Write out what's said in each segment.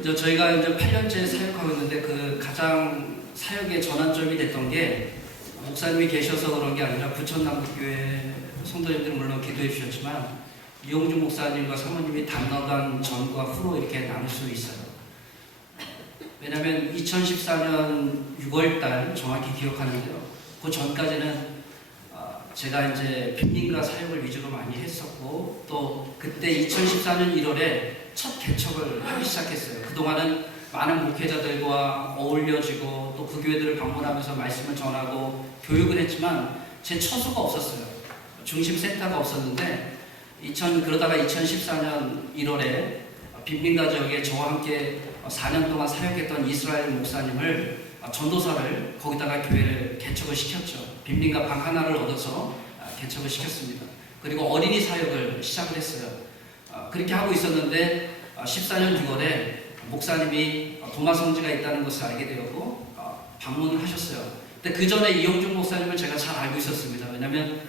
이제 저희가 이제 8년째 사역하고 있는데 그 가장 사역의 전환점이 됐던 게 목사님이 계셔서 그런 게 아니라 부천남북교회 성도님들 물론 기도해 주셨지만 이용주 목사님과 사모님이 단너간 전과 후로 이렇게 나눌 수 있어요. 왜냐하면 2014년 6월달 정확히 기억하는데요. 그 전까지는 제가 이제 빈민가 사역을 위주로 많이 했었고 또 그때 2014년 1월에 첫 개척을 하기 시작했어요. 그동안은 많은 목회자들과 어울려지고 또 그 교회들을 방문하면서 말씀을 전하고 교육을 했지만 제 처소가 없었어요. 중심 센터가 없었는데 그러다가 2014년 1월에 빈민가 지역에 저와 함께 4년 동안 사역했던 이스라엘 목사님을 전도사를 거기다가 교회를 개척을 시켰죠. 빈민가 방 하나를 얻어서 개척을 시켰습니다. 그리고 어린이 사역을 시작을 했어요. 그렇게 하고 있었는데 14년 6월에 목사님이 도마성지가 있다는 것을 알게 되었고 방문을 하셨어요. 근데 그 전에 이용준 목사님을 제가 잘 알고 있었습니다. 왜냐하면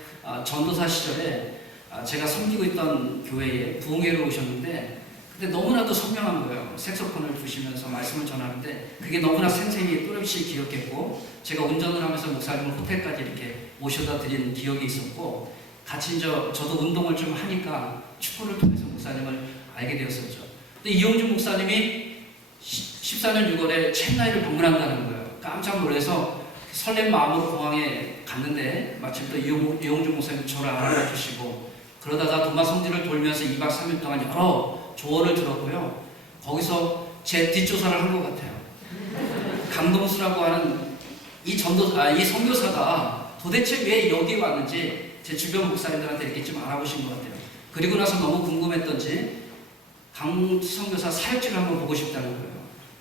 전도사 시절에 제가 섬기고 있던 교회에 부흥회로 오셨는데 근데 너무나도 선명한 거예요. 색소폰을 부시면서 말씀을 전하는데 그게 너무나 생생히 또렷이 기억했고 제가 운전을 하면서 목사님을 호텔까지 이렇게 모셔다 드린 기억이 있었고 같이 저도 운동을 좀 하니까 축구를 통해서 목사님을 알게 되었었죠. 근데 이용준 목사님이 14년 6월에 첸나이를 방문한다는 거예요. 깜짝 놀라서 설렘 마음으로 공항에 갔는데 마침 또 이용준 목사님 저를 알아봐 주시고 그러다가 도마성지를 돌면서 2박 3일 동안 여러 조언을 들었고요. 거기서 제 뒷조사를 한 것 같아요. 강동수라고 하는 이 선교사가 도대체 왜 여기 왔는지 제 주변 목사님들한테 이렇게 좀 알아보신 것 같아요. 그리고 나서 너무 궁금했던지 강 선교사 사역지를 한번 보고 싶다는 거예요.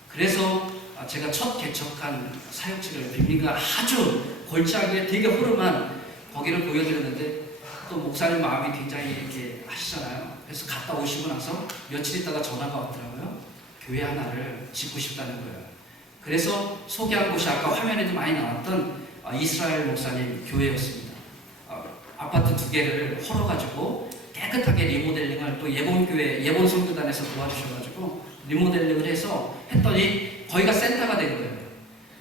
그래서 제가 첫 개척한 사역지를 빈민가 아주 골짜기에 되게 호름한 거기를 보여드렸는데 또 목사님 마음이 굉장히 이렇게 하시잖아요. 그래서 갔다 오시고 나서 며칠 있다가 전화가 왔더라고요. 교회 하나를 짓고 싶다는 거예요. 그래서 소개한 곳이 아까 화면에도 많이 나왔던 이스라엘 목사님 교회였습니다. 아파트 2개를 헐어가지고 깨끗하게 리모델링을 또 예본 선교단에서 도와주셔가지고 리모델링을 해서 했더니 거기가 센터가 된 거예요.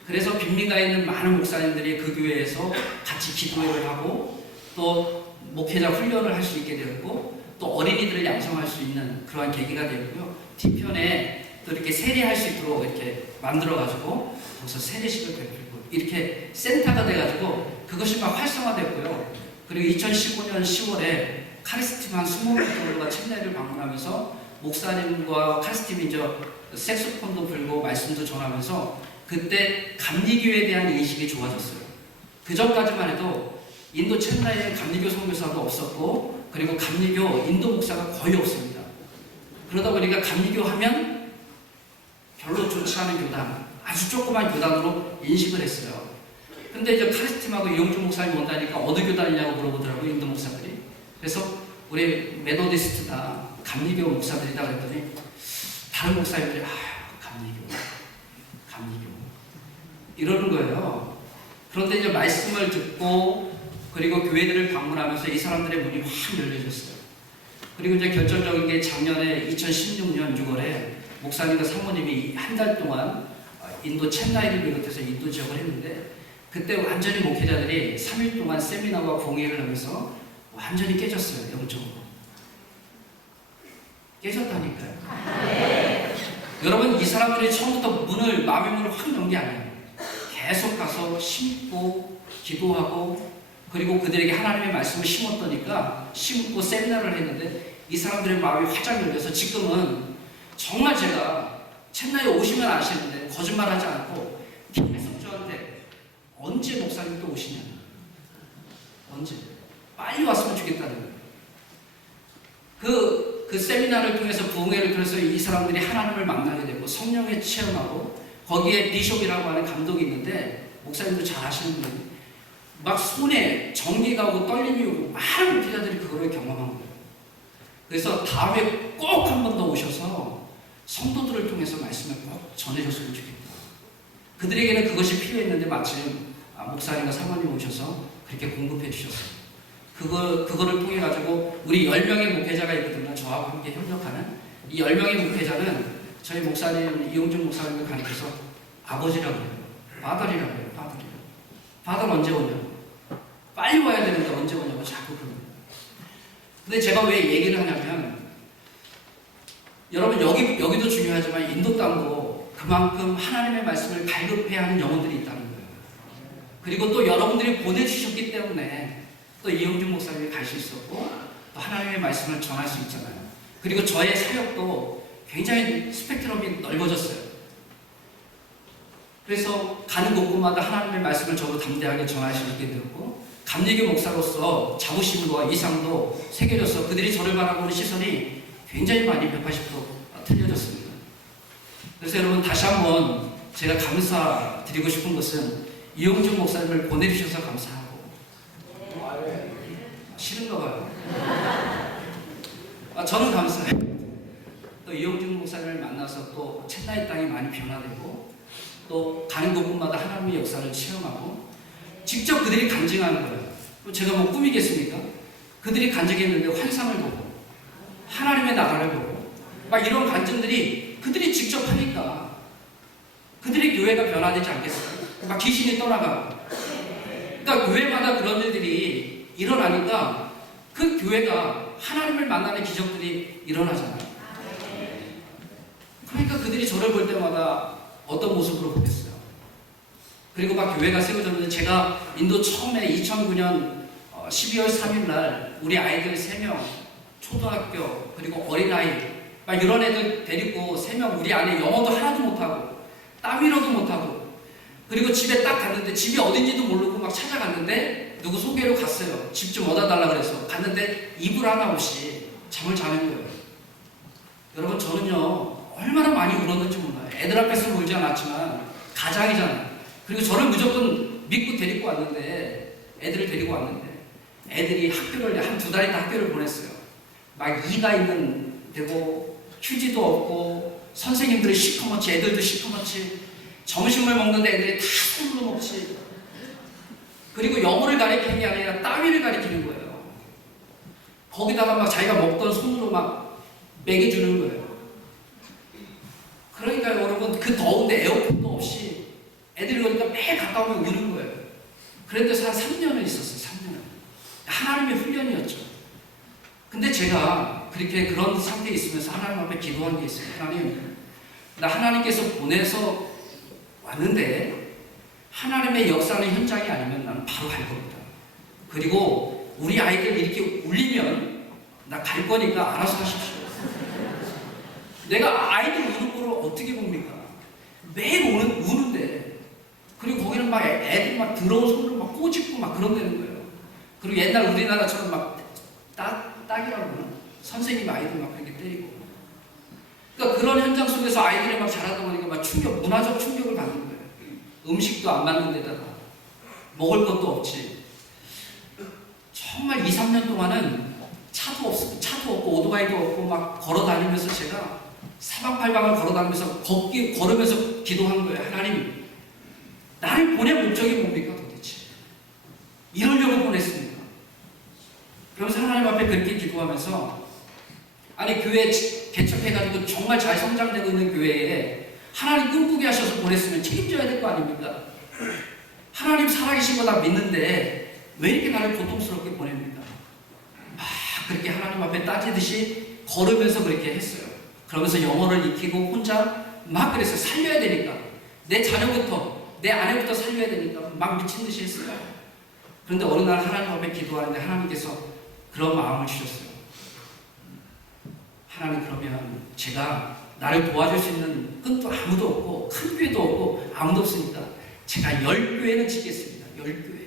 그래서 빈민가에 있는 많은 목사님들이 그 교회에서 같이 기도회를 하고 또 목회자 훈련을 할 수 있게 되었고 또 어린이들을 양성할 수 있는 그러한 계기가 되었고요. 뒤편에 또 이렇게 세례할 수 있도록 이렇게 만들어가지고 거기서 세례식을 베풀고 이렇게 센터가 돼가지고 그것이 막 활성화됐고요. 그리고 2015년 10월에 카리스팀 한 20명 정도가 챈나이를 방문하면서 목사님과 카리스팀이 색소폰도 불고 말씀도 전하면서 그때 감리교에 대한 인식이 좋아졌어요. 그 전까지만 해도 인도 챈나이에 감리교 선교사도 없었고 그리고 감리교 인도 목사가 거의 없습니다. 그러다 보니까 감리교 하면 별로 좋지 않은 교단, 아주 조그만 교단으로 인식을 했어요. 근데 이제 카리스팀하고 이용준 목사님 온다니까 어느 교단이냐고 물어보더라고요, 인도 목사들이. 그래서 우리 메소디스트다, 감리교 목사들이다 그랬더니 다른 목사님들이 감리교 이러는 거예요. 그런데 이제 말씀을 듣고 그리고 교회들을 방문하면서 이 사람들의 문이 확 열려졌어요. 그리고 이제 결정적인 게 작년에 2016년 6월에 목사님과 사모님이 한 달 동안 인도 챈나이를 비롯해서 인도 지역을 했는데 그때 완전히 목회자들이 3일 동안 세미나와 공예를 하면서 완전히 깨졌어요. 영적으로. 깨졌다니까요. 네. 여러분 이 사람들이 처음부터 마음의 문을 확 연 게 아니에요. 계속 가서 심고 기도하고 그리고 그들에게 하나님의 말씀을 심고 세미나를 했는데 이 사람들의 마음이 활짝 열려서 지금은 정말 제가 챈나이에 오시면 아시는데 거짓말하지 않고 계속 저한테 언제 목사님 또 오시냐, 언제 빨리 왔으면 좋겠다는 거예요. 그 세미나를 통해서 부흥회를 통해서 이 사람들이 하나님을 만나게 되고 성령에 체험하고 거기에 비숍이라고 하는 감독이 있는데 목사님도 잘 아시는 분이 막 손에 전기가 오고 떨림이 오고 많은 목회자들이 그거를 경험한 거예요. 그래서 다음에 꼭 한 번 더 오셔서 성도들을 통해서 말씀을 꼭 전해줬으면 좋겠다. 그들에게는 그것이 필요했는데 마침 목사님과 사모님 오셔서 그렇게 공급해 주셨어요. 그거를 통해 가지고 우리 10명의 목회자가 있거든요. 저하고 함께 협력하는 이 10명의 목회자는 저희 목사님, 이용준 목사님을 가리켜서 아버지라고 해요. 파더리라고 해요. 파더리라고. 파더는 언제 오냐고. 빨리 와야 되는데 언제 오냐고 자꾸 그럽니다. 근데 제가 왜 얘기를 하냐면, 여러분 여기도 중요하지만 인도 땅도 그만큼 하나님의 말씀을 갈급해야 하는 영혼들이 있다는 거예요. 그리고 또 여러분들이 보내주셨기 때문에 또 이용준 목사님이 갈 수 있었고 또 하나님의 말씀을 전할 수 있잖아요. 그리고 저의 사역도 굉장히 스펙트럼이 넓어졌어요. 그래서 가는 곳곳마다 하나님의 말씀을 저도 담대하게 전할 수 있게 되었고, 감리교 목사로서 자부심과 이상도 새겨져서 그들이 저를 바라보는 시선이 굉장히 많이 180도 틀려졌습니다. 그래서 여러분 다시 한번 제가 감사드리고 싶은 것은 이용준 목사님을 보내주셔서 감사하고, 싫은가 봐요. 저는 감사해요. 또 이용준 목사님을 만나서 또 챗나이 땅이 많이 변화되고 또 가는 곳곳마다 하나님의 역사를 체험하고 직접 그들이 간증하는 거예요. 제가 뭐 꾸미겠습니까? 그들이 간증했는데 환상을 보고 하나님의 나라를 보고 막 이런 간증들이 그들이 직접 하니까 그들의 교회가 변화되지 않겠어요? 막 귀신이 떠나가고. 그러니까 교회마다 그런 일들이 일어나니까 그 교회가 하나님을 만나는 기적들이 일어나잖아요. 그러니까 그들이 저를 볼 때마다 어떤 모습으로 보겠어요. 그리고 막 교회가 세워졌는데 제가 인도 처음에 2009년 12월 3일 날 우리 아이들 3명 초등학교 그리고 어린아이 막 이런 애들 데리고 3명 우리 안에 영어도 하나도 못하고 따위로도 못하고 그리고 집에 딱 갔는데 집이 어딘지도 모르고 막 찾아갔는데 누구 소개로 갔어요. 집 좀 얻어달라 그래서 갔는데 이불 하나 없이 잠을 자는 거예요. 여러분 저는요 얼마나 많이 울었는지 몰라요. 애들 앞에서 울지 않았지만 가장이잖아요. 그리고 저를 무조건 믿고 데리고 왔는데 애들을 데리고 왔는데 애들이 학교를 한 2달 있다 학교를 보냈어요. 막 이가 있는 데고 휴지도 없고 선생님들이 시커멓지 애들도 시커멓지 점심을 먹는데 애들이 다 손으로 먹지. 그리고 영어를 가리키는 게 아니라 따위를 가리키는 거예요. 거기다가 막 자기가 먹던 손으로 막 먹여주는 거예요. 그러니까 여러분 그 더운데 에어컨도 없이 애들이 오니까 매일 가까우면 우는 거예요. 그런데서 한 3년을 있었어요. 3년을. 하나님의 훈련이었죠. 근데 제가 그렇게 그런 상태에 있으면서 하나님 앞에 기도한 게 있어요. 하나님, 나 하나님께서 보내서 왔는데 하나님의 역사하는 현장이 아니면 나는 바로 갈 겁니다. 그리고 우리 아이들 이렇게 울리면 나 갈 거니까 알아서 하십시오. 내가 아이들 우는 거를 어떻게 봅니까? 매일 우는데 그리고 거기는 막 애들 막 더러운 손으로 막 꼬집고 막 그런다는 거예요. 그리고 옛날 우리나라처럼 막 딱이라고 그러나 선생님 아이들 막 그렇게 때리고 그러니까 그런 현장 속에서 아이들이 막 자라다 보니까 막 문화적 충격을 받는 거예요. 음식도 안 맞는 데다가 먹을 것도 없지. 정말 2, 3년 동안은 차도 없고 오토바이도 없고 막 걸어 다니면서 제가 사방팔방을 걸어 다니면서 걸으면서 기도한 거예요. 하나님, 나를 보낸 목적이 뭡니까 도대체? 이러려고 보냈습니까? 그러면서 하나님 앞에 그렇게 기도하면서 아니 교회 개척해가지고 정말 잘 성장되고 있는 교회에 하나님 꿈꾸게 하셔서 보냈으면 책임져야 될 거 아닙니까? 하나님 살아계신 거 다 믿는데 왜 이렇게 나를 고통스럽게 보냅니까? 막 그렇게 하나님 앞에 따지듯이 걸으면서 그렇게 했어요. 그러면서 영어를 익히고 혼자 막 그래서 살려야 되니까 내 자녀부터 내 아내부터 살려야 되니까 막 미친 듯이 했어요. 그런데 어느 날 하나님 앞에 기도하는데 하나님께서 그런 마음을 주셨어요. 하나님 그러면 제가 나를 도와줄 수 있는 끈도 아무도 없고 큰 교회도 없고 아무도 없으니까 제가 10교회는 짓겠습니다. 10교회.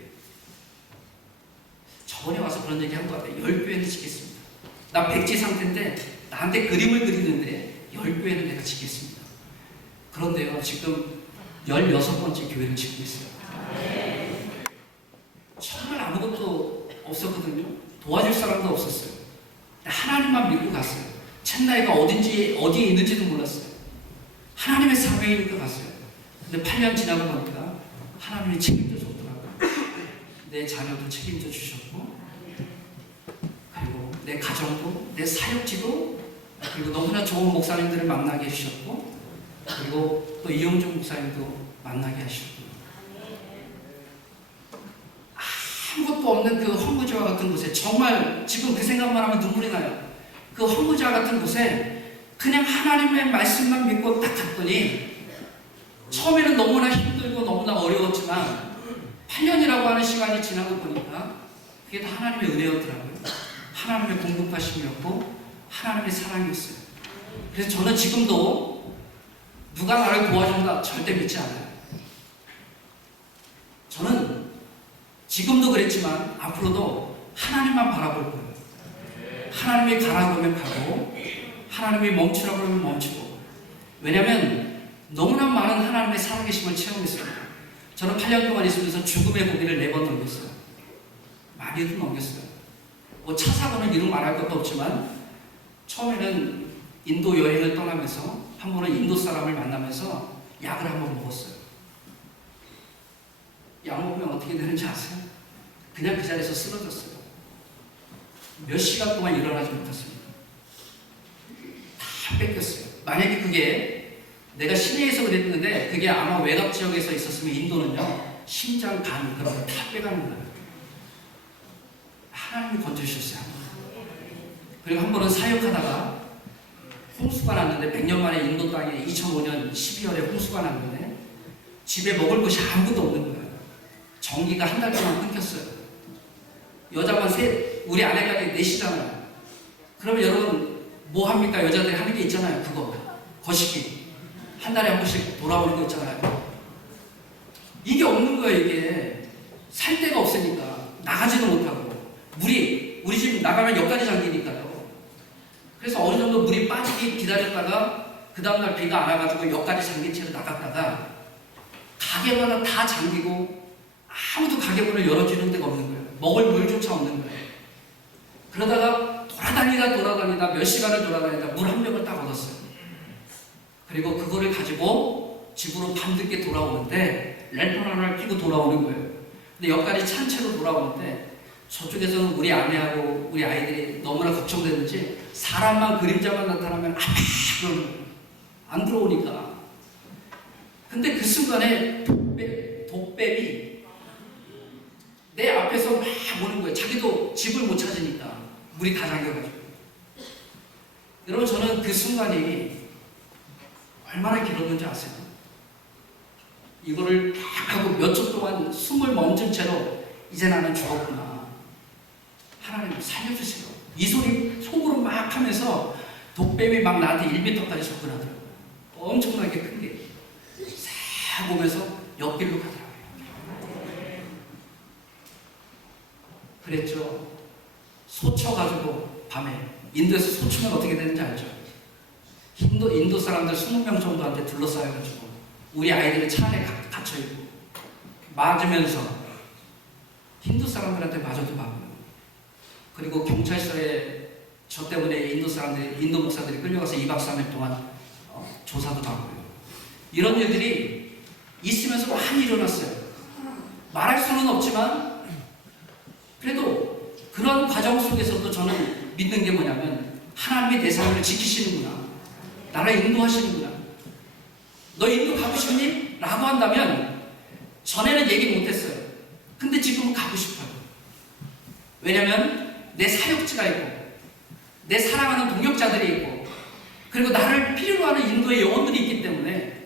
저번에 와서 그런 얘기 한 것 같아요. 10교회는 짓겠습니다. 나 백지 상태인데 나한테 그림을 그리는데 10교회는 내가 짓겠습니다. 그런데요 지금 16번째 교회를 짓고 있어요. 정말 아무것도 없었거든요. 도와줄 사람도 없었어요. 하나님만 믿고 갔어요. 챗나이가 어디에 있는지도 몰랐어요. 하나님의 사명이니까 갔어요. 근데 8년 지나고 보니까 하나님이 책임져 줬더라고요. 내 자녀도 책임져 주셨고 그리고 내 가정도 내 사역지도 그리고 너무나 좋은 목사님들을 만나게 해주셨고 그리고 또 이용준 목사님도 만나게 하시고 아무것도 없는 그 험무지와 같은 곳에 정말 지금 그 생각만 하면 눈물이 나요. 그 험무지와 같은 곳에 그냥 하나님의 말씀만 믿고 딱 갔더니 처음에는 너무나 힘들고 너무나 어려웠지만 8년이라고 하는 시간이 지나고 보니까 그게 다 하나님의 은혜였더라고요. 하나님의 공급하심이었고 하나님의 사랑이었어요. 그래서 저는 지금도 누가 나를 도와준다 절대 믿지 않아요. 저는 지금도 그랬지만 앞으로도 하나님만 바라볼 거예요. 하나님이 가라고 하면 가고 하나님이 멈추라고 하면 멈추고. 왜냐하면 너무나 많은 하나님의 살아계심을 체험했어요. 저는 8년 동안 있으면서 죽음의 고비를 4번 넘겼어요. 많이도 넘겼어요. 뭐 차 사고는 이루 말할 것도 없지만 처음에는 인도 여행을 떠나면서 한 번은 인도 사람을 만나면서 약을 한번 먹었어요. 약 먹으면 어떻게 되는지 아세요? 그냥 그 자리에서 쓰러졌어요. 몇 시간 동안 일어나지 못했습니다. 다 뺏겼어요. 만약에 그게 내가 시내에서 그랬는데 그게 아마 외곽 지역에서 있었으면 인도는요 심장, 간 그런 거 다 빼가는 거예요. 하나님이 건져주셨어요. 그리고 한 번은 사역하다가 홍수가 났는데 100년 만에 인도 땅에 2005년 12월에 홍수가 났는데 집에 먹을 것이 아무것도 없는 거예요. 전기가 한 달 동안 끊겼어요. 여자만 셋, 우리 아내까지 넷이잖아요. 그러면 여러분 뭐 합니까? 여자들이 하는 게 있잖아요. 그거 거시기 한 달에 한 번씩 돌아오는 거 있잖아요. 이게 없는 거예요. 이게 살 데가 없으니까 나가지도 못하고 우리 집 나가면 여기까지 잠기니까요. 그래서 어느 정도 물이 빠지기 기다렸다가 그 다음날 비가 안 와가지고 여기까지 잠긴 채로 나갔다가 가게마다 다 잠기고 아무도 가게 문을 열어주는 데가 없는 거예요. 먹을 물조차 없는 거예요. 그러다가 돌아다니다 몇 시간을 돌아다니다 물 한 병을 딱 얻었어요. 그리고 그거를 가지고 집으로 밤늦게 돌아오는데 랜턴 하나를 끼고 돌아오는 거예요. 근데 여기까지 찬 채로 돌아오는데 저쪽에서는 우리 아내하고 우리 아이들이 너무나 걱정되는지 사람만 그림자만 나타나면 안 들어오니까. 근데 그 순간에 독뱀이 내 앞에서 막 오는 거예요. 자기도 집을 못 찾으니까 물이 다 잠겨가지고. 여러분 저는 그 순간이 얼마나 길었는지 아세요? 이거를 딱 하고 몇 초 동안 숨을 멈춘 채로 이제 나는 죽었구나. 하나님 살려주세요. 이 소리 속으로 막 하면서 독뱀이 막 나한테 1m까지 접근하더라고요. 엄청나게 큰 게 싹 오면서 옆길로 가더라고요. 그랬죠. 소쳐가지고 밤에 인도에서 소치면 어떻게 되는지 알죠? 인도 사람들 20명 정도한테 둘러싸여가지고 우리 아이들이 차 안에 갇혀있고 맞으면서 힌두 사람들한테 맞아도 맞고요. 그리고 경찰서에 저 때문에 인도 목사들이 끌려가서 2박 3일 동안 조사도 받고요. 이런 일들이 있으면서 많이 일어났어요. 말할 수는 없지만 그래도 그런 과정 속에서도 저는 믿는 게 뭐냐면 하나님이 내 삶을 지키시는구나. 나를 인도하시는구나. 너 인도 가고 싶니? 라고 한다면 전에는 얘기 못했어요. 근데 지금은 가고 싶어요. 왜냐면 내 사역지가 있고 내 사랑하는 동역자들이 있고 그리고 나를 필요로 하는 인도의 영혼들이 있기 때문에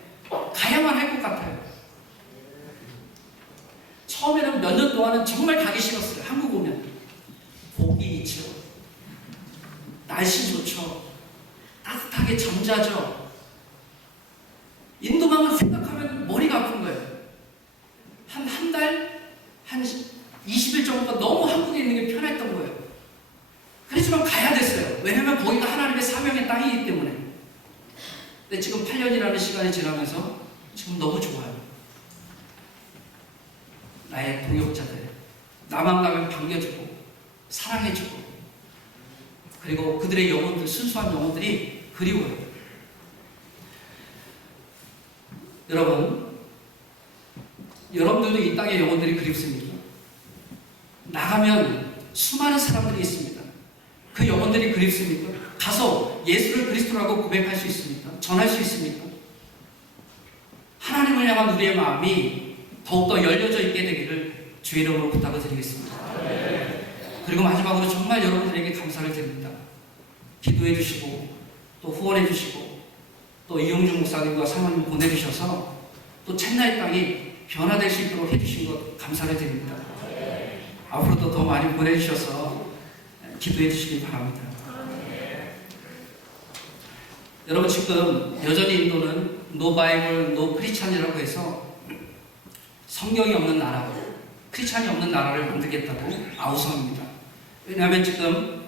가야만 할 것 같아요. 처음에는 몇 년 동안은 정말 가기 싫었어요. 한국 오면 복이 있죠. 날씨 좋죠. 따뜻하게 잠자죠. 인도만 생각하면 머리가 아픈 거예요. 한 달? 한 20일 정도가 너무 한국에 있는 게 편했던 거예요. 그렇지만 가야 됐어요. 왜냐면 거기가 하나님의 사명의 땅이기 때문에. 근데 지금 8년이라는 시간이 지나면서 지금 너무 좋아요. 나의 동역자들 나만 가면 반겨주고 사랑해주고 그리고 그들의 영혼들, 순수한 영혼들이 그리워요. 여러분들도 이 땅의 영혼들이 그립습니까? 나가면 수많은 사람들이 있습니다. 그 영혼들이 그립습니까? 가서 예수를 그리스도라고 고백할 수 있습니까? 전할 수 있습니까? 향한 우리의 마음이 더욱더 열려져 있게 되기를 주의 이름으로 부탁을 드리겠습니다. 그리고 마지막으로 정말 여러분들에게 감사를 드립니다. 기도해 주시고 또 후원해 주시고 또 이용준 목사님과 사모님 보내주셔서 또 챗나의 땅이 변화될 수 있도록 해주신 것 감사를 드립니다. 앞으로도 더 많이 보내주셔서 기도해 주시기 바랍니다. 여러분, 지금 여전히 인도는 노 바이블, 노 크리스찬이라고 해서 성경이 없는 나라, 크리스찬이 없는 나라를 만들겠다고 아우성입니다. 왜냐하면 지금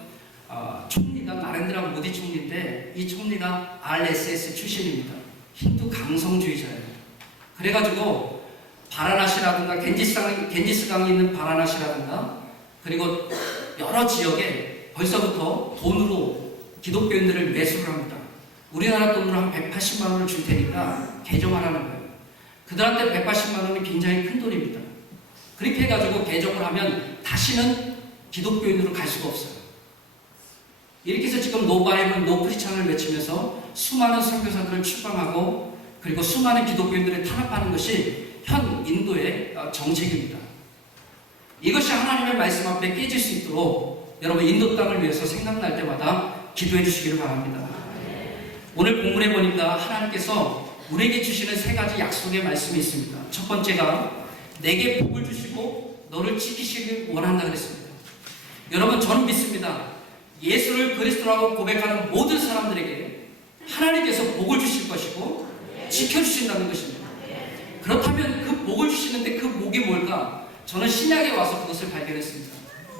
총리가 나렌드라 모디 총리인데 이 총리가 RSS 출신입니다. 힌두 강성주의자예요. 그래가지고 바라나시라든가 겐지스강이 있는 바라나시라든가 그리고 여러 지역에 벌써부터 돈으로 기독교인들을 매수를 합니다. 우리나라 돈으로 한 180만 원을 줄 테니까 개종하라는 거예요. 그들한테 180만 원이 굉장히 큰 돈입니다. 그렇게 해가지고 개종을 하면 다시는 기독교인으로 갈 수가 없어요. 이렇게 해서 지금 노 바이블, 노 크리스찬을 외치면서 수많은 선교사들을 출강하고 그리고 수많은 기독교인들을 탄압하는 것이 현 인도의 정책입니다. 이것이 하나님의 말씀 앞에 깨질 수 있도록 여러분 인도 땅을 위해서 생각날 때마다 기도해 주시기를 바랍니다. 오늘 본문에 보니까 하나님께서 우리에게 주시는 세 가지 약속의 말씀이 있습니다. 첫 번째가 내게 복을 주시고 너를 지키시길 원한다 그랬습니다. 여러분, 저는 믿습니다. 예수를 그리스도라고 고백하는 모든 사람들에게 하나님께서 복을 주실 것이고 지켜주신다는 것입니다. 그렇다면 그 복을 주시는데 그 복이 뭘까? 저는 신약에 와서 그것을 발견했습니다.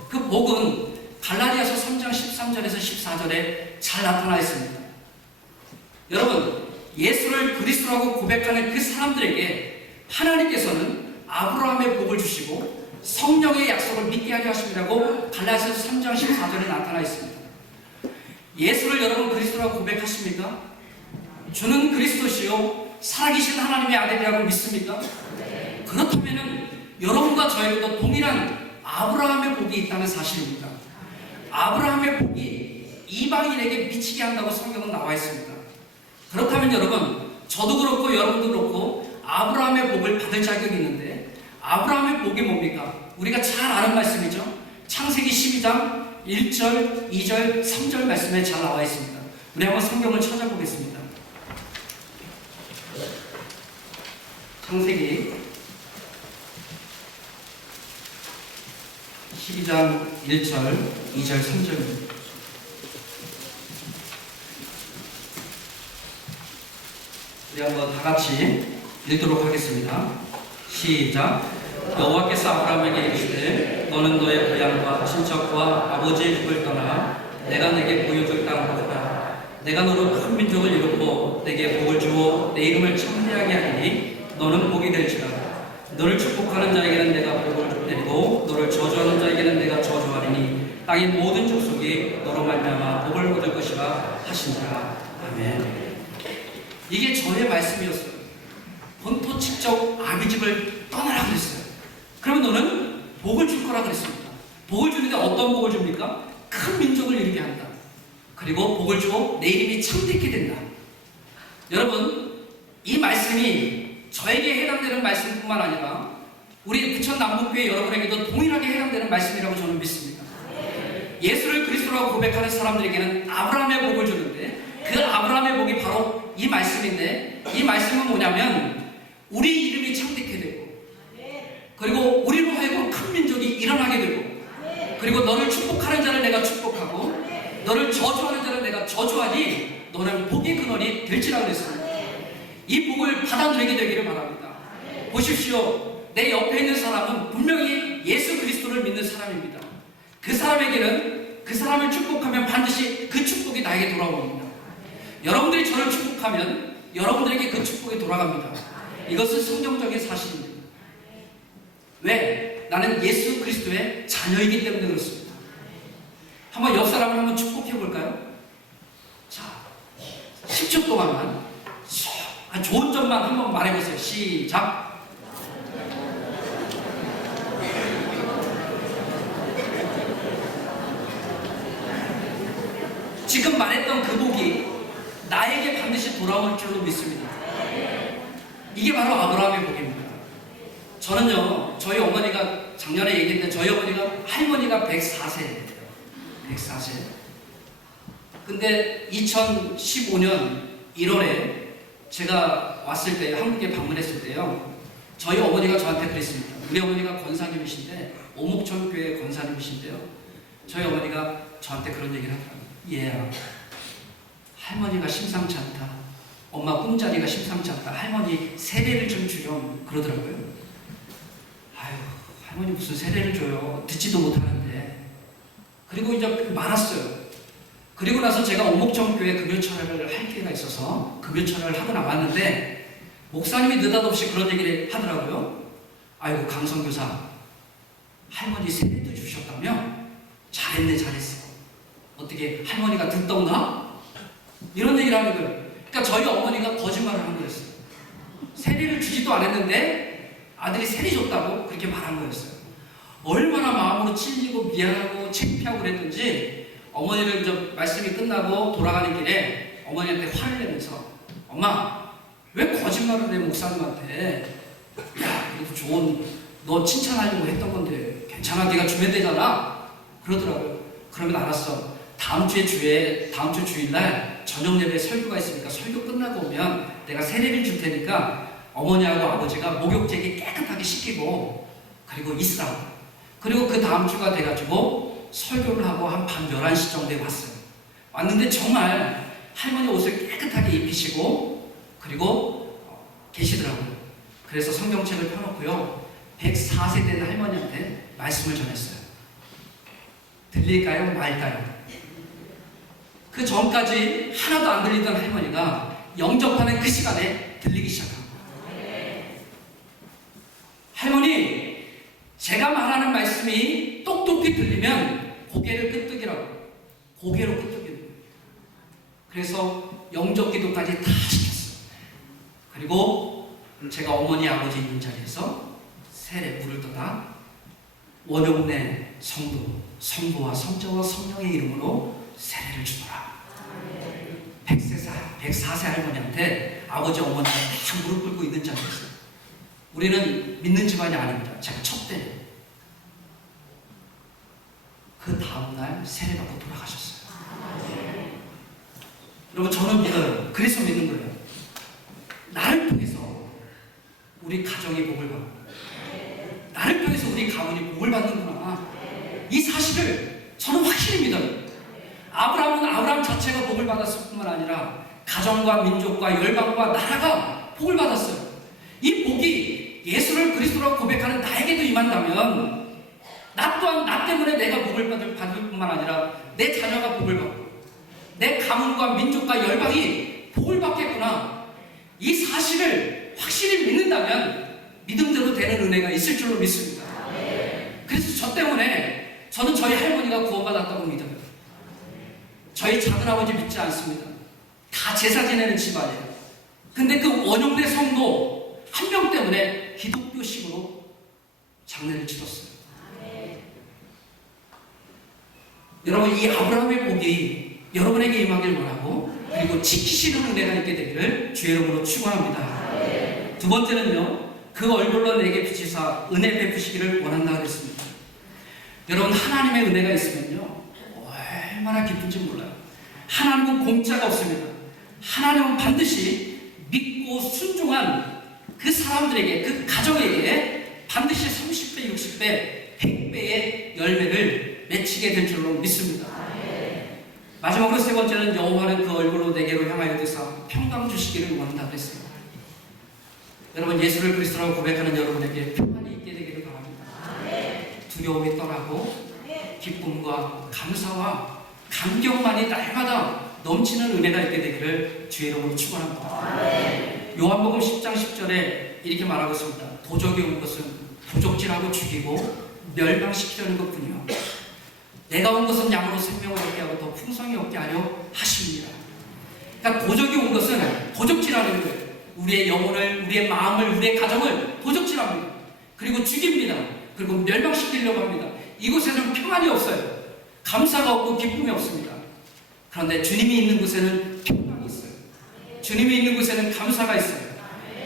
그 복은 갈라디아서 3장 13절에서 14절에 잘 나타나 있습니다. 여러분, 예수를 그리스도라고 고백하는 그 사람들에게 하나님께서는 아브라함의 복을 주시고 성령의 약속을 믿게 하려 하심이라고 갈라디아서 3장 14절에 나타나 있습니다. 예수를 여러분 그리스도라고 고백하십니까? 주는 그리스도시요 살아계신 하나님의 아들이라고 믿습니까? 그렇다면 여러분과 저에게도 동일한 아브라함의 복이 있다는 사실입니다. 아브라함의 복이 이방인에게 미치게 한다고 성경은 나와 있습니다. 그렇다면 여러분, 저도 그렇고 여러분도 그렇고 아브라함의 복을 받을 자격이 있는데 아브라함의 복이 뭡니까? 우리가 잘 아는 말씀이죠. 창세기 12장 1절, 2절, 3절 말씀에 잘 나와 있습니다. 우리 한번 성경을 찾아보겠습니다. 창세기 12장 1절, 2절, 3절입니다. 우리 한번 다 같이 읽도록 하겠습니다. 시작. 여호와께서 아브라함에게 이르시되 너는 너의 고향과 친척과 아버지의 집을 떠나 내가 내게 보여줄 땅으로 가라. 내가 너로 큰 민족을 이루고 내게 복을 주어 내 이름을 창대하게 하리니 너는 복이 될지라. 너를 축복하는 자에게는 내가 복을 내리고 너를 저주하는 자에게는 내가 저주하리니 땅의 모든 족속이 너로 말미암아 복을 얻을 것이라 하시니라. 아멘. 이게 저의 말씀이었어요. 본토 직접 아비집을 떠나라 그랬어요. 그러면 너는 복을 줄 거라 그랬습니다. 복을 주는데 어떤 복을 줍니까? 큰 민족을 이루게 한다. 그리고 복을 주어 내 이름이 창대케 된다. 여러분, 이 말씀이 저에게 해당되는 말씀뿐만 아니라 우리 부천 남북교회 여러분에게도 동일하게 해당되는 말씀이라고 저는 믿습니다. 예수를 그리스도라고 고백하는 사람들에게는 아브라함의 복을 주는데 그 아브라함의 복이 바로 이 말씀인데 이 말씀은 뭐냐면 우리 이름이 창대케 되고 그리고 우리로 하여금 큰 민족이 일어나게 되고 그리고 너를 축복하는 자를 내가 축복하고 너를 저주하는 자를 내가 저주하니 너는 복의 근원이 될지라 그랬습니다. 이 복을 받아 누리게 되기를 바랍니다. 보십시오. 내 옆에 있는 사람은 분명히 예수 그리스도를 믿는 사람입니다. 그 사람에게는 그 사람을 축복하면 반드시 그 축복이 나에게 돌아옵니다. 여러분들이 저를 축복하면 여러분들에게 그 축복이 돌아갑니다. 이것은 성경적인 사실입니다. 왜? 나는 예수 그리스도의 자녀이기 때문에 그렇습니다. 한번 옆 사람을 한번 축복해 볼까요? 자, 10초 동안만 좋은 점만 한번 말해보세요. 시작. 지금 말했던 그 복이 나에게 반드시 돌아올 줄로 믿습니다. 이게 바로 아브라함의 복입니다. 저는요, 저희 어머니가 작년에 얘기했는데 저희 어머니가 할머니가 104세예요. 104세. 근데 2015년 1월에 제가 왔을 때, 한국에 방문했을 때요, 저희 어머니가 저한테 그랬습니다. 우리 어머니가 권사님이신데, 오목천교회 권사님이신데요, 저희 어머니가 저한테 그런 얘기를 하더라고요. 얘야, 할머니가 심상치 않다. 엄마 꿈자리가 심상치 않다. 할머니 세례를 좀 주렴. 그러더라고요. 아유, 할머니 무슨 세례를 줘요. 듣지도 못하는데. 그리고 이제 말았어요. 그리고 나서 제가 오목천교회 금요철회를 할 기회가 있어서 금요철회를 하고 나왔는데 목사님이 느닷없이 그런 얘기를 하더라고요. 아이고, 강성교사, 할머니 세례도 주셨다며? 잘했네, 잘했어. 어떻게 할머니가 듣던가? 이런 얘기를 하는 거예요. 그러니까 저희 어머니가 거짓말을 한 거였어요. 세례를 주지도 않았는데 아들이 세례 줬다고 그렇게 말한 거였어요. 얼마나 마음으로 찔리고 미안하고 창피하고 그랬는지 어머니를 이제 말씀이 끝나고 돌아가는 길에 어머니한테 화를 내면서, 엄마, 왜 거짓말을 해 목사님한테? 야, 이것도 좋은, 너 칭찬하려고 했던 건데 괜찮아, 네가 주면 되잖아. 그러더라고요. 그러면 알았어. 다음 주 주일날 저녁 예배 설교가 있으니까 설교 끝나고 오면 내가 세례를 줄 테니까 어머니하고 아버지가 목욕제기 깨끗하게 씻기고 그리고 있으라고. 그리고 그 다음 주가 돼가지고 설교를 하고 한 밤 11시 정도에 왔어요. 왔는데 정말 할머니 옷을 깨끗하게 입히시고 그리고 계시더라고요. 그래서 성경책을 펴놓고요, 104세 된 할머니한테 말씀을 전했어요. 들릴까요? 말까요? 그 전까지 하나도 안 들리던 할머니가 영접하는 그 시간에 들리기 시작합니다. 할머니, 제가 말하는 말씀이 똑똑히 들리면 고개를 끄덕이라고. 고개로 끄덕이는 거예요. 그래서 영접 기도까지 다 시켰어요. 그리고 제가 어머니 아버지 있는 자리에서 세례 물을 떠다 원용내 성도, 성부와 성자와 성령의 이름으로 세례를 주더라. 104세 할머니한테 아버지 어머니가 다 무릎 꿇고 있는 자리였어요. 우리는 믿는 집안이 아닙니다. 제가 첫째. 그 다음날 세례 받고 돌아가셨어요. 여러분, 저는 믿어요. 그래서 믿는 거예요. 나를 통해서 우리 가정이 복을 받고, 나를 통해서 우리 가문이 복을 받는구나. 이 사실을 저는 확실히 믿어요. 아브라함은 아브라함 자체가 복을 받았을 뿐만 아니라 가정과 민족과 열방과 나라가 복을 받았어요. 이 복이 예수를 그리스도라고 고백하는 나에게도 임한다면 나 또한 나 때문에 내가 복을 받을 뿐만 아니라 내 자녀가 복을 받고 내 가문과 민족과 열방이 복을 받겠구나. 이 사실을 확실히 믿는다면 믿음대로 되는 은혜가 있을 줄로 믿습니다. 그래서 저 때문에 저는 저희 할머니가 구원받았다고 믿어요. 저희 작은아버지 믿지 않습니다. 다 제사 지내는 집안이에요. 근데 그 원용대 성도 한 명 때문에 기독교식으로 장례를 치렀어요. 여러분, 이 아브라함의 복이 여러분에게 임하길 원하고 그리고 지키시는 은혜가 있게 되기를 주의 이름으로 축원합니다. 두 번째는요, 그 얼굴로 내게 비치사 은혜 베푸시기를 원한다 그랬습니다. 여러분, 하나님의 은혜가 있으면요 얼마나 기쁜지 몰라요. 하나님은 공짜가 없습니다. 하나님은 반드시 믿고 순종한 그 사람들에게, 그 가정에게 반드시 30배, 60배, 100배의 열매를 맺히게 될 줄로 믿습니다. 마지막으로 세 번째는 여호와는 그 얼굴로 내게로 향하여 드사 평강 주시기를 원한다 그랬어요. 여러분, 예수를 그리스도라고 고백하는 여러분에게 평안이 있게 되기를 바랍니다. 두려움이 떠나고 기쁨과 감사와 감격만이 날마다 넘치는 은혜가 있게 되기를 주의 이름으로 축원합니다. 요한복음 10장 10절에 이렇게 말하고 있습니다. 도적이 온 것은 도적질하고 죽이고 멸망시키려는 것뿐이요, 내가 온 것은 양으로 생명을 얻게 하고 더 풍성히 얻게 하려 하십니다. 그러니까 도적이 온 것은 도적질하는 거예요. 우리의 영혼을, 우리의 마음을, 우리의 가정을 도적질합니다. 그리고 죽입니다. 그리고 멸망시키려고 합니다. 이곳에는 평안이 없어요. 감사가 없고 기쁨이 없습니다. 그런데 주님이 있는 곳에는 평강이 있어요. 주님이 있는 곳에는 감사가 있어요.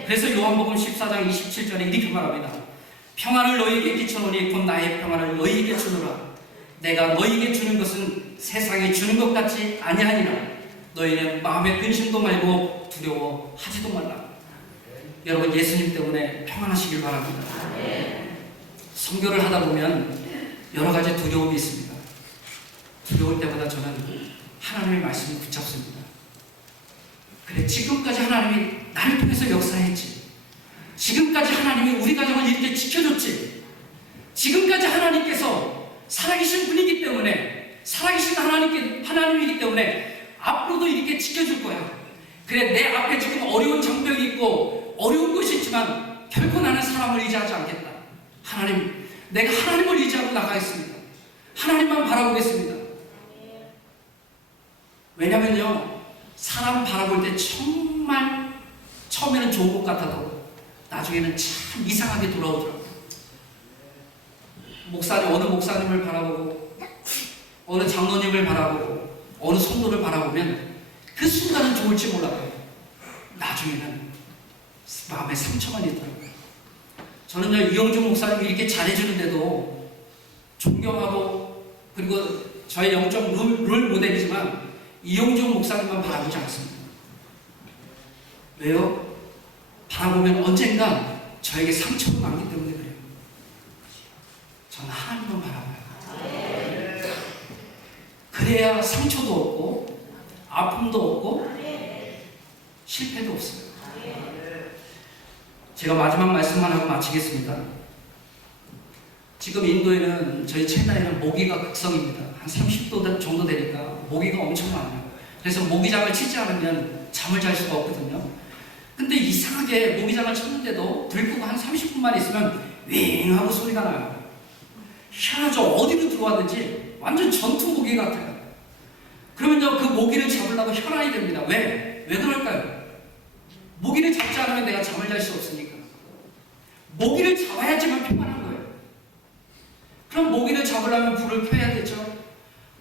그래서 요한복음 14장 27절에 이렇게 말합니다. 평안을 너희에게 끼쳐노니 곧 나의 평안을 너희에게 주노라. 내가 너희에게 주는 것은 세상에 주는 것 같지 아니하니라. 너희는 마음에 근심도 말고 두려워하지도 말라. 여러분, 예수님 때문에 평안하시길 바랍니다. 선교를 하다 보면 여러 가지 두려움이 있습니다. 두려울 때보다 저는 하나님의 말씀이 붙잡습니다. 그래, 지금까지 하나님이 나를 통해서 역사했지. 지금까지 하나님이 우리 가정을 이렇게 지켜줬지. 지금까지 하나님께서 살아계신 분이기 때문에, 살아계신 하나님이기 때문에 앞으로도 이렇게 지켜줄 거야. 그래, 내 앞에 지금 어려운 장벽이 있고 어려운 것이 있지만 결코 나는 사람을 의지하지 않겠다. 하나님, 내가 하나님을 의지하고 나가겠습니다. 하나님만 바라보겠습니다. 왜냐면요, 사람 바라볼 때 정말 처음에는 좋은 것 같아도 나중에는 참 이상하게 돌아오더라고요. 어느 목사님을 바라보고, 어느 장로님을 바라보고, 어느 성도를 바라보면 그 순간은 좋을지 몰라요. 나중에는 마음에 상처가 있더라고요. 저는요, 이영중 목사님이 이렇게 잘해주는데도 존경하고, 그리고 저의 영적 롤 모델이지만 이영중 목사님만 바라보지 않습니다. 왜요? 바라보면 언젠가 저에게 상처를 남기 때문에 그래요. 저는 하나님만 바라봐요. 그래야 상처도 없고 아픔도 없고 실패도 없어요. 제가 마지막 말씀만 하고 마치겠습니다. 지금 인도에는, 저희 채나에는 모기가 극성입니다. 한 30도 정도 되니까 모기가 엄청 많아요. 그래서 모기장을 치지 않으면 잠을 잘 수가 없거든요. 근데 이상하게 모기장을 쳤는데도 불 끄고 한 30분만 있으면 윙 하고 소리가 나요. 희한하죠? 어디로 들어왔는지 완전 전투 모기 같아요. 그러면요, 그 모기를 잡으려고 혈안이 됩니다. 왜 그럴까요? 모기를 잡지 않으면 내가 잠을 잘 수 없으니까. 모기를 잡아야지만 평안한 거예요. 그럼 모기를 잡으려면 불을 켜야 되죠.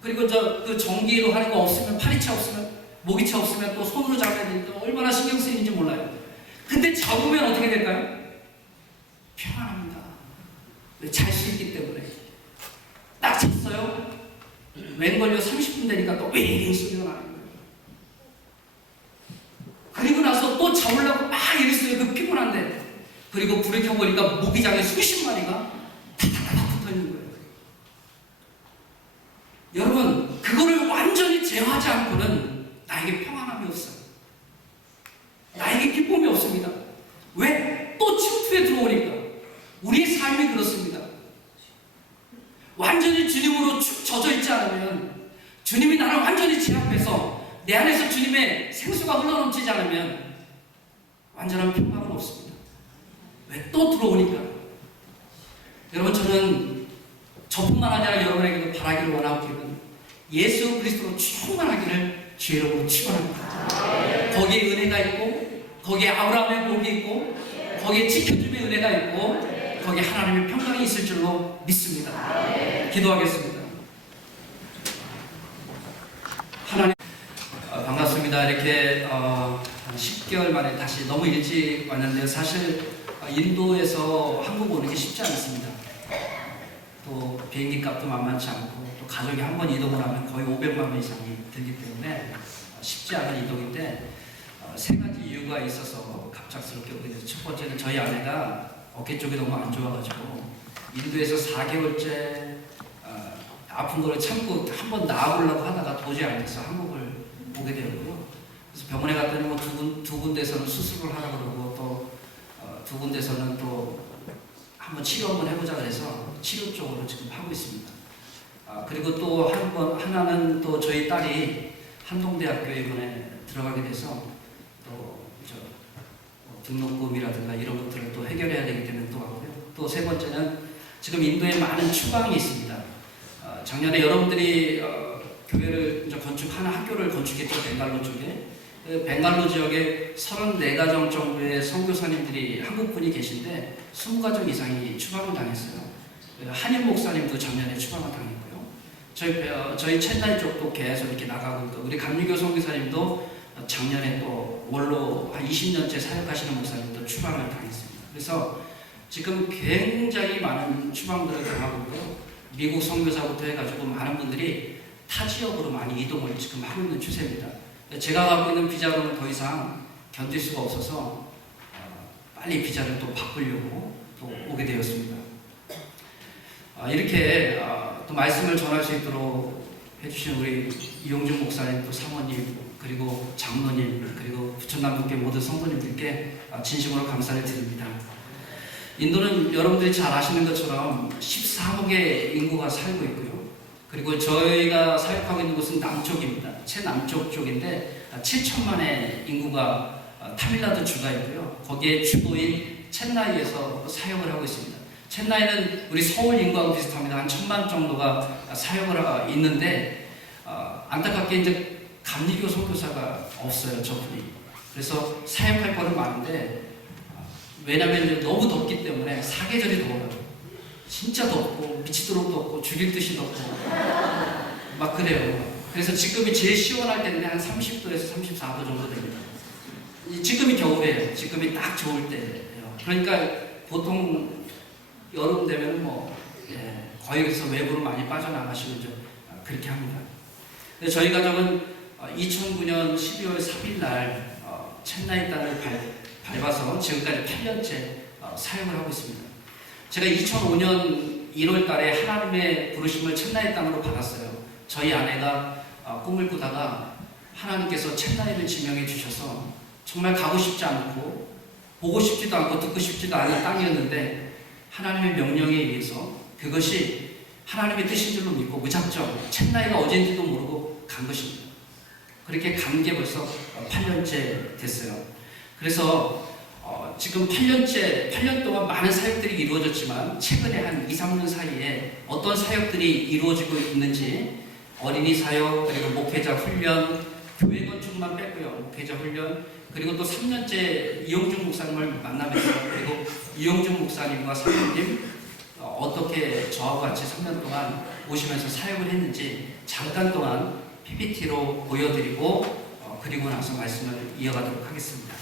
그리고 그 전기로 하는 거 없으면, 파리채 없으면, 모기채 없으면 또 손으로 잡아야 되니까 얼마나 신경 쓰이는지 몰라요. 근데 잡으면 어떻게 될까요? 평안합니다. 왜? 잘 수 있기 때문에. 딱 잤어요. 웬걸요, 30분 되니까 또 윙 소리가 나는 거예요. 그리고 나서 또 잡으려고 막 이랬어요. 그 피곤한데. 그리고 불을 켜보니까 모기장에 수십 마리가 다다다닥 붙어 있는 거예요. 여러분, 그거를 완전히 제어하지 않고는 나에게 평안함이 없어요. 나에게 기쁨이 없습니다. 왜? 또 침투에 들어오니까. 우리의 삶이 그렇습니다. 완전히 주님으로 축 젖어 있지 않으면, 주님이 나를 완전히 제압해서 내 안에서 주님의 생수가 흘러넘치지 않으면 완전한 평안은 없습니다. 왜? 또 들어오니까. 여러분, 저는 저뿐만 아니라 여러분에게도 바라기를 원하기는 예수 그리스도로 충만하기를 주의 이름으로 축원합니다. 거기에 은혜가 있고, 거기에 아브라함의 복이 있고, 거기에 지켜줌의 은혜가 있고, 거기에 하나님의 평강이 있을 줄로 믿습니다. 기도하겠습니다. 하나님, 반갑습니다. 이렇게 한 10개월 만에 다시 너무 일찍 왔는데, 사실 인도에서 한국 오는 게 쉽지 않습니다. 또 비행기 값도 만만치 않고, 또 가족이 한 번 이동을 하면 거의 500만 원 이상이 들기 때문에 쉽지 않은 이동인데, 세 가지 이유가 있어서 갑작스럽게 오게 됐어요. 첫 번째는 저희 아내가 어깨 쪽이 너무 안 좋아가지고 인도에서 4개월째 아픈 거를 참고 한번 나아보려고 하다가 도저히 안 돼서 한국을 오게 되었고요. 그래서 병원에 갔더니 뭐 두 군데서는 수술을 하라고 그러고, 또 두 군데서는 또 한번 치료 한번 해보자 그래서 치료 쪽으로 지금 하고 있습니다. 그리고 또 하나는 또 저희 딸이 한동대학교에 이번에 들어가게 돼서 또 등록금이라든가 이런 것들을 또 해결해야 되기 때문에 또 하고요. 또 세 번째는 지금 인도에 많은 추방이 있습니다. 작년에 여러분들이 교회를 이제 학교를 건축했죠. 벵갈로 쪽에. 그 벵갈로 지역에 34가정 정도의 선교사님들이 한국분이 계신데 20가정 이상이 추방을 당했어요. 한인 목사님도 작년에 추방을 당했고요. 저희 첸나이 쪽도 계속 이렇게 나가고 있고, 우리 감리교 선교사님도 작년에 또 원로 한 20년째 사역하시는 목사님도 추방을 당했습니다. 그래서 지금 굉장히 많은 추방들을 당하고 있고요. 미국 선교사부터 해가지고 많은 분들이 타 지역으로 많이 이동을 지금 하고 있는 추세입니다. 제가 갖고 있는 비자로는 더 이상 견딜 수가 없어서 빨리 비자를 또 바꾸려고 또 오게 되었습니다. 이렇게 또 말씀을 전할 수 있도록 해주신 우리 이용준 목사님, 또 사모님, 그리고 장로님, 그리고 부천남북교 모든 성도님들께 진심으로 감사를 드립니다. 인도는 여러분들이 잘 아시는 것처럼 14억의 인구가 살고 있고요. 그리고 저희가 사역하고 있는 곳은 남쪽입니다. 최남쪽 쪽인데 7천만의 인구가 타밀나드 주가 있고요. 거기에 주도인 첸나이에서 사역을 하고 있습니다. 첸나이는 우리 서울 인구하고 비슷합니다. 한 1,000만 정도가 사역을 하고 있는데 안타깝게 이제 감리교 선교사가 없어요, 저분이. 그래서 사역할 거는 많은데 왜냐면 이제 너무 덥기 때문에 사계절이 더워요. 진짜 덥고 미치도록 덥고 죽일 듯이 덥고 막 그래요. 그래서 지금이 제일 시원할 때인데 한 30도에서 34도 정도 됩니다. 지금이 겨울이에요. 지금이 딱 좋을 때예요. 그러니까 보통 여름 되면 뭐 거기서 외부로 많이 빠져나가시고 이제 그렇게 합니다. 저희 가족은 2009년 12월 3일 날 첸나이 땅을 밟아서 지금까지 8년째 사역을 하고 있습니다. 제가 2005년 1월 달에 하나님의 부르심을 첸나이 땅으로 받았어요. 저희 아내가 꿈을 꾸다가 하나님께서 첸나이를 지명해 주셔서 정말 가고 싶지 않고 보고 싶지도 않고 듣고 싶지도 않은 땅이었는데 하나님의 명령에 의해서 그것이 하나님의 뜻인 줄로 믿고 무작정 첸나이가 어딘지도 모르고 간 것입니다. 그렇게 간 게 벌써 8년째 됐어요. 그래서 지금 8년 동안 많은 사역들이 이루어졌지만 최근에 한 2, 3년 사이에 어떤 사역들이 이루어지고 있는지 어린이 사역, 그리고 목회자 훈련, 교회 건축만 뺐고요. 목회자 훈련, 그리고 또 3년째 이용준 목사님을 만나뵙고 그리고 이용준 목사님과 사모님 어떻게 저하고 같이 3년 동안 오시면서 사역을 했는지 잠깐 동안 PPT로 보여드리고 그리고 나서 말씀을 이어가도록 하겠습니다.